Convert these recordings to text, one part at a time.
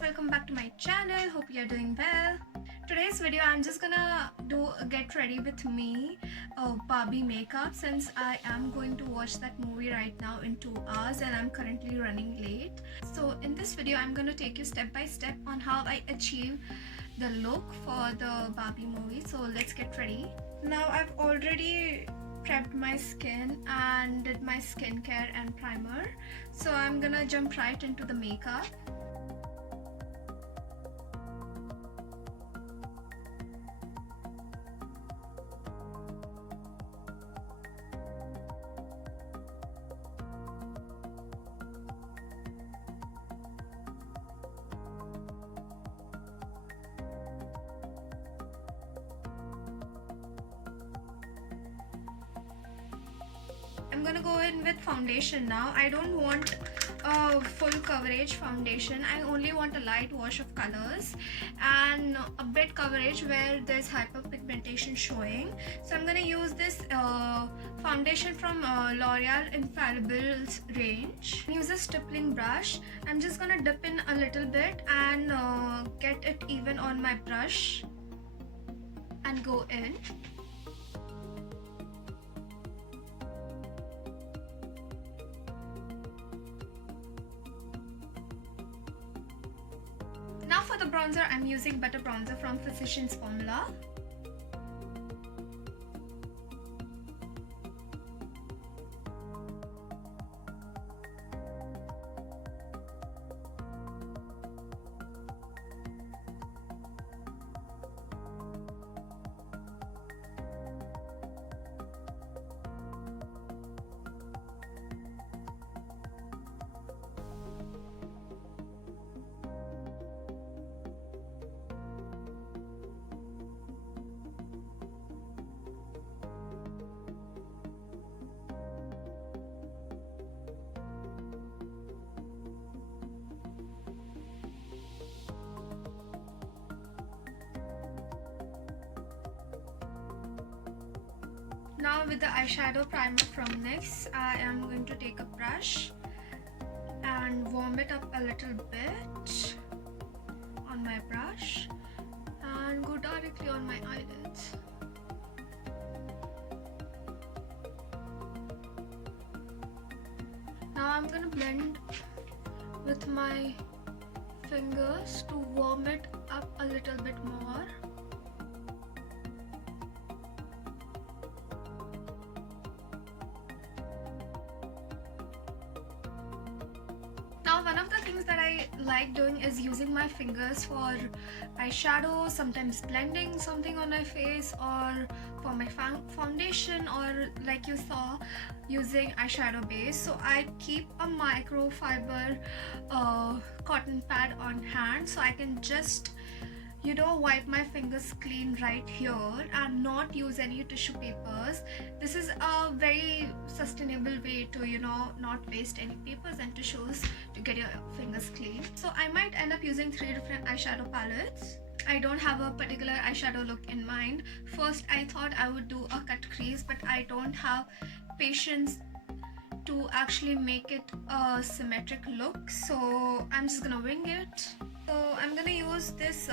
welcome back to my channel. Hope you're doing well. Today's video I'm just gonna do a get ready with me Barbie makeup, since I am going to watch that movie right now in 2 hours and I'm currently running late. So in this video I'm going to take you step by step on how I achieve the look for the Barbie movie. So let's get ready. Now I've already prepped my skin and did my skincare and primer, so I'm gonna jump right into the makeup. I'm gonna go in with foundation now. I don't want a full coverage foundation. I only want a light wash of colors and a bit coverage where there's hyperpigmentation showing. So I'm gonna use this foundation from L'Oreal Infallible's range. Use a stippling brush. I'm just gonna dip in a little bit and get it even on my brush and go in. Now for the bronzer, I'm using Butter Bronzer from Physicians Formula. Now with the eyeshadow primer from NYX, I am going to take a brush and warm it up a little bit on my brush and go directly on my eyelids. Now I'm gonna blend with my fingers to warm it up a little bit more. Now one of the things that I like doing is using my fingers for eyeshadow, sometimes blending something on my face, or for my foundation, or like you saw, using eyeshadow base. So I keep a microfiber cotton pad on hand so I can just wipe my fingers clean right here and not use any tissue papers. This is a very sustainable way to not waste any papers and tissues to get your fingers clean. So I might end up using 3 different eyeshadow palettes. I don't have a particular eyeshadow look in mind. First I thought I would do a cut crease, but I don't have patience to actually make it a symmetric look, so I'm just gonna wing it. So I'm gonna use this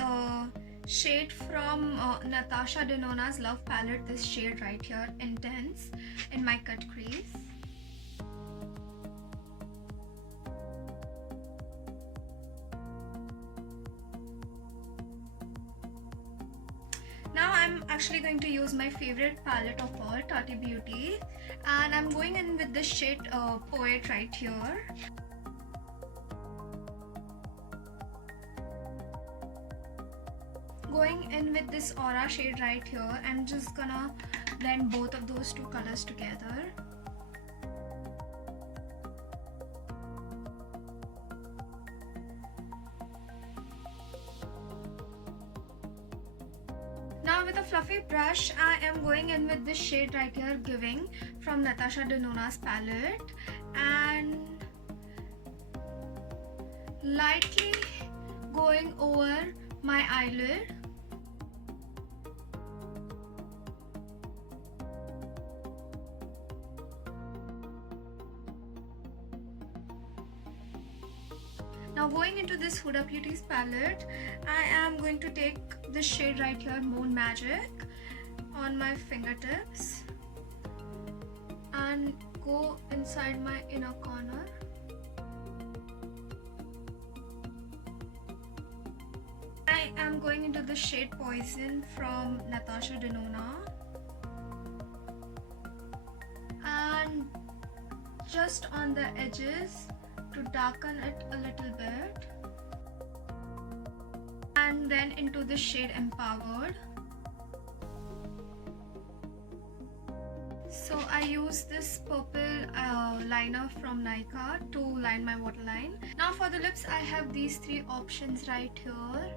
shade from Natasha Denona's Love palette, this shade right here, Intense, in my cut crease. Now I'm actually going to use my favorite palette of all, Tati Beauty, and I'm going in with this shade Poet right here. Going in with this Aura shade right here, I'm just gonna blend both of those 2 colors together. Now with a fluffy brush, I am going in with this shade right here, Giving, from Natasha Denona's palette, and lightly going over my eyelid. Now going into this this Huda Beauty's palette, I am going to take this shade right here, Moon Magic, on my fingertips and go inside my inner corner. I am going into the shade Poison from Natasha Denona and just on the edges to darken it a little bit, and then into the shade Empowered. So I use this purple liner from Nykaa to line my waterline. Now for the lips, I have these three options right here.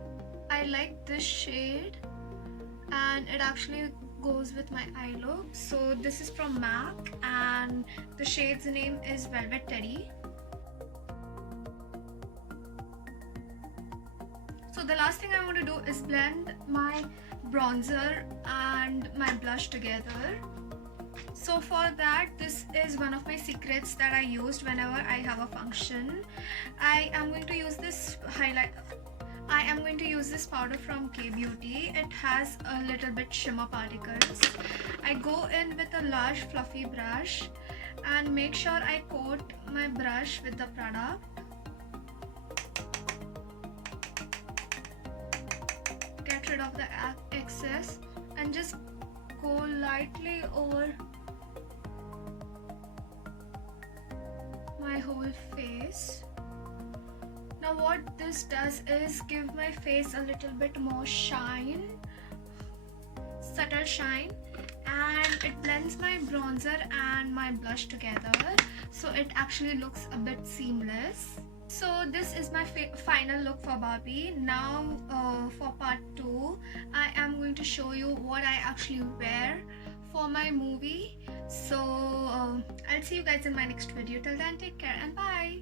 I like this shade and it actually goes with my eye look. So this is from M.A.C and the shade's name is Velvet Teddy. So the last thing I want to do is blend my bronzer and my blush together. So for that, this is one of my secrets that I used whenever I have a function. I am going to use this powder from K Beauty. It has a little bit shimmer particles. I go in with a large fluffy brush and make sure I coat my brush with the product. Get rid of the excess and just go lightly over my whole face. Now what this does is give my face a little bit more shine, subtle shine, and it blends my bronzer and my blush together, so it actually looks a bit seamless. So this is my final look for Barbie. Now for part 2, I am going to show you what I actually wear for my movie. So I'll see you guys in my next video. Till then, take care and bye.